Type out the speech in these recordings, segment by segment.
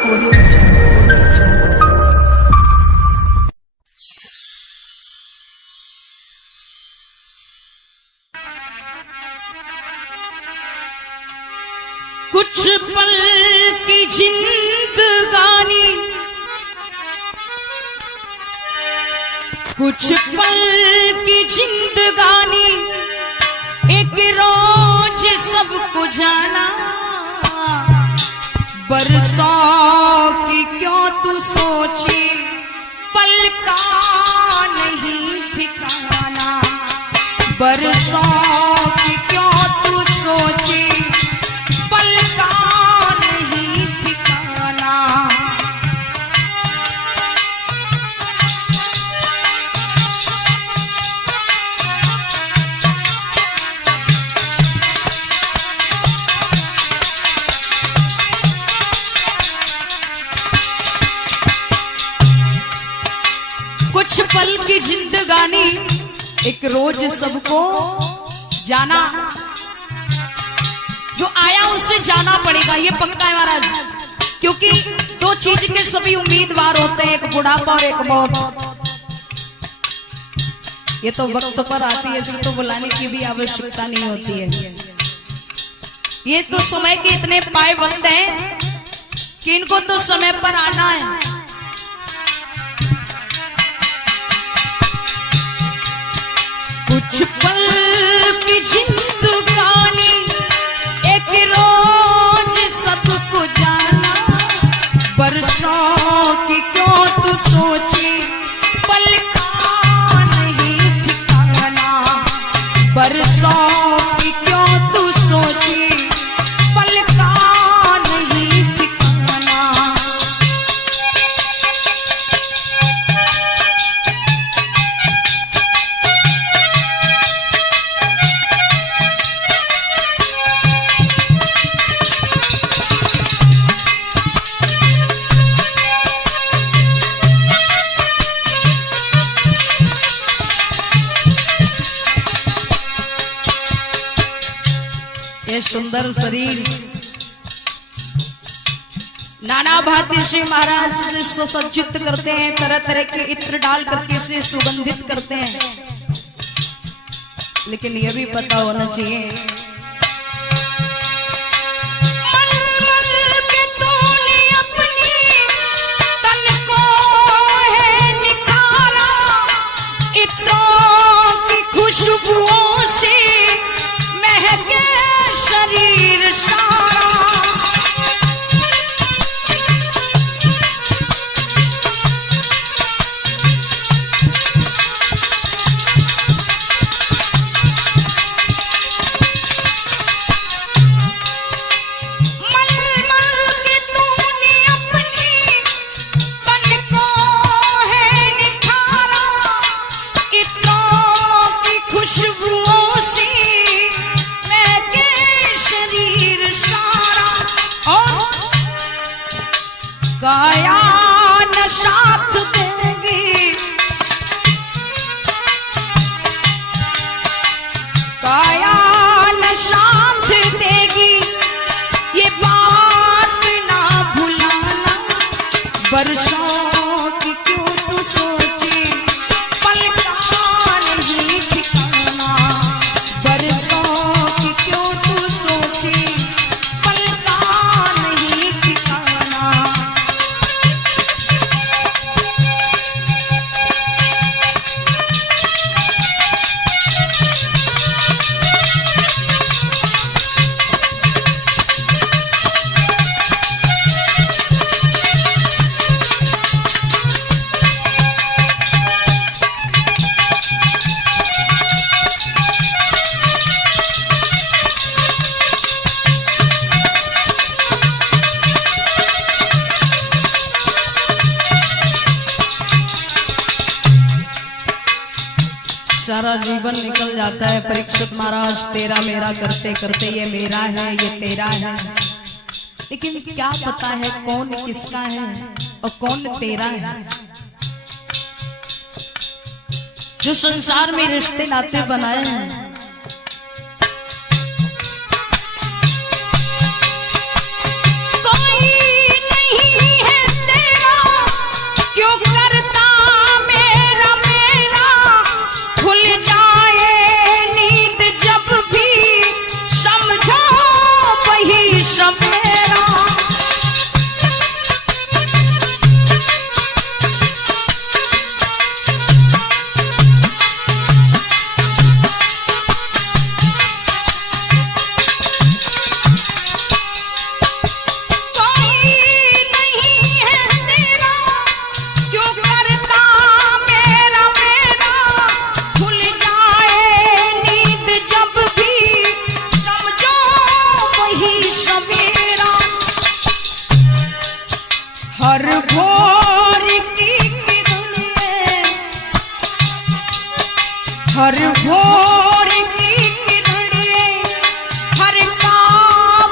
कुछ पल की जिंदगानी, कुछ पल की जिंदगानी, एक रोज सबको जाना। बरसों की क्यों तू सोची, पल का नहीं ठिकाना। बरसों की क्यों तू सोची, पल का नहीं ठिकाना। कुछ पल की जिंदगानी, एक रोज सबको जाना। जो आया उससे जाना पड़ेगा, ये पक्का है महाराज। क्योंकि दो चीज के सभी उम्मीदवार होते हैं, एक बुढ़ापा और एक मौत। ये तो वक्त पर आती है, इसे तो बुलाने की भी आवश्यकता नहीं होती है। ये तो समय के इतने पायबंद हैं कि इनको तो समय पर आना है। कुछ पल की जिंदगानी, एक रोज सबको जाना। बरसों की क्यों तू सोची, पल का नहीं ठिकाना। बरसों की क्यों तू सोची, पल का नहीं ठिकाना। ये सुंदर शरीर नाना भांति से महाराज से सुसज्जित करते हैं, तरह तरह के इत्र डाल करके इसे सुगंधित करते हैं। लेकिन यह भी पता होना चाहिए, खुशबुओं से महके शरीर सारा। खुशबुओं से महके शरीर सारा। और काया न साथ देगी, काया न साथ देगी, ये बात ना भुलाना। बरसों की क्यों तू सोची, पल का नहीं ठिकाना। बरसों की क्यों तू सोची, पल का नहीं ठिकाना। सारा जीवन निकल जाता है परीक्षित महाराज तेरा मेरा करते करते। ये मेरा है, ये तेरा है, लेकिन क्या पता है कौन किसका है और कौन तेरा है। जो संसार में रिश्ते नाते बनाए हैं, कोई नहीं हर भोर की किरणें, हर भोर की किरणें, हर का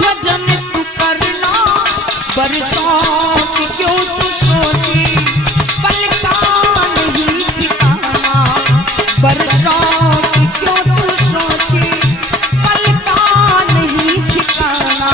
भजन तू करना, बरसों की क्यों तू सोची, पल का नहीं ठिकाना, बरसों की क्यों तू सोची, पल का नहीं ठिकाना।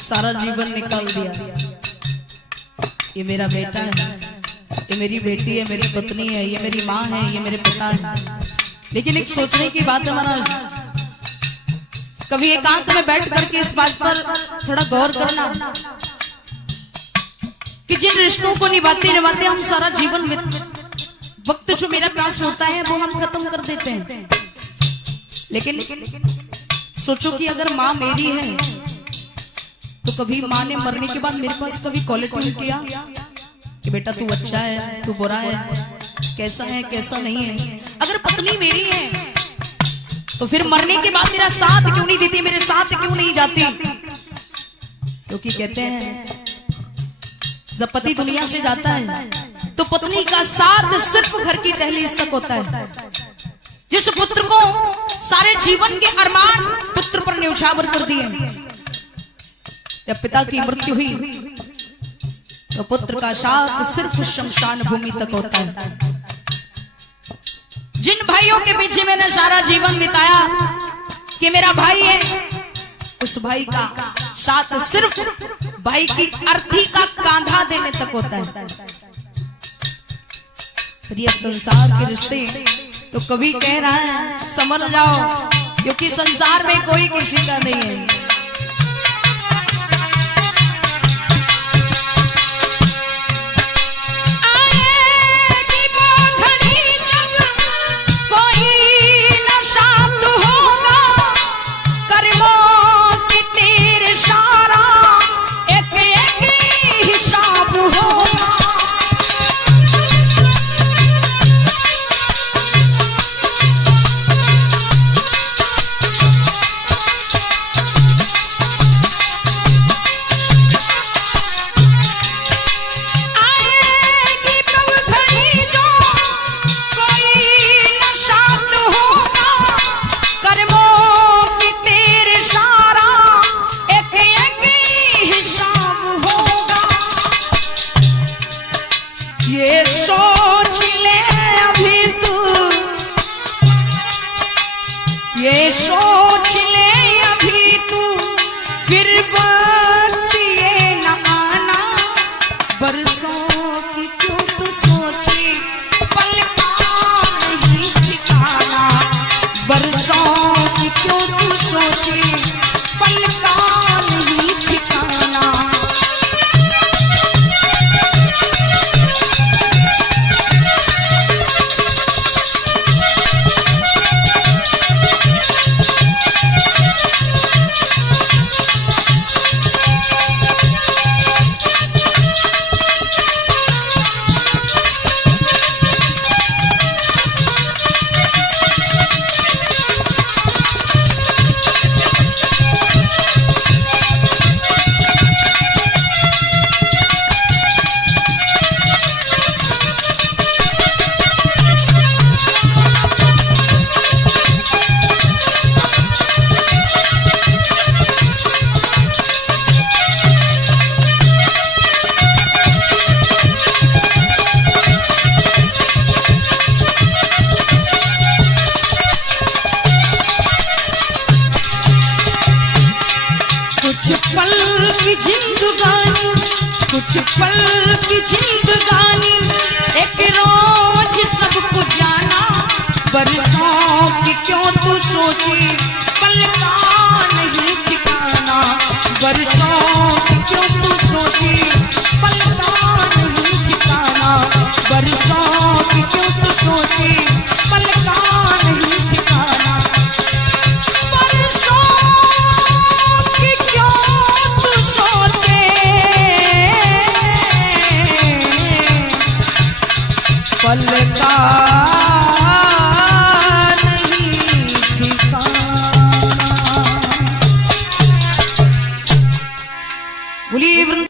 सारा जीवन निकाल दिया। ये मेरा बेटा है, ये मेरी बेटी है, मेरी पत्नी है, ये मेरी माँ है, ये मेरे पिता है। लेकिन एक सोचने की बात है महाराज, कभी एकांत में बैठ करके इस बात पर थोड़ा गौर करना कि जिन रिश्तों को निभाते निभाते हम सारा जीवन, वक्त जो मेरा पास होता है वो हम खत्म कर देते हैं। लेकिन सोचो कि अगर माँ मेरी है तो कभी माँ ने मरने के बाद मेरे पास कभी कॉल नहीं किया कि बेटा तू अच्छा है, तू बुरा है, कैसा है कैसा नहीं है। अगर पत्नी मेरी है तो फिर मरने के बाद मेरा साथ क्यों नहीं देती, मेरे साथ क्यों नहीं जाती? क्योंकि कहते हैं जब पति दुनिया से जाता है तो पत्नी का साथ सिर्फ घर की दहलीज तक होता है। जिस पुत्र को सारे जीवन के अरमान पुत्र पर न्यौछावर कर दिए, जब पिता की मृत्यु हुई तो पुत्र का साथ सिर्फ शमशान भूमि तक होता है। जिन भाइयों के पीछे मैंने सारा जीवन बिताया कि मेरा भाई है, उस भाई का साथ सिर्फ भाई की अर्थी का कांधा देने तक होता है। पर ये संसार के रिश्ते तो कभी कह रहा है समझ जाओ, क्योंकि संसार में कोई किसी का नहीं है। जिंदगानी, कुछ पल की जिंदगानी, एक रोज सबको जाना। बरसों की क्यों तू सोची, पल का नहीं ठिकाना। बरसों की क्यों तू सोची, पल का नहीं ठिकाना। बरसों की क्यों तू सोची, पल का नहीं ठिकाना। बरसों की क्यों तू सोचे, पल का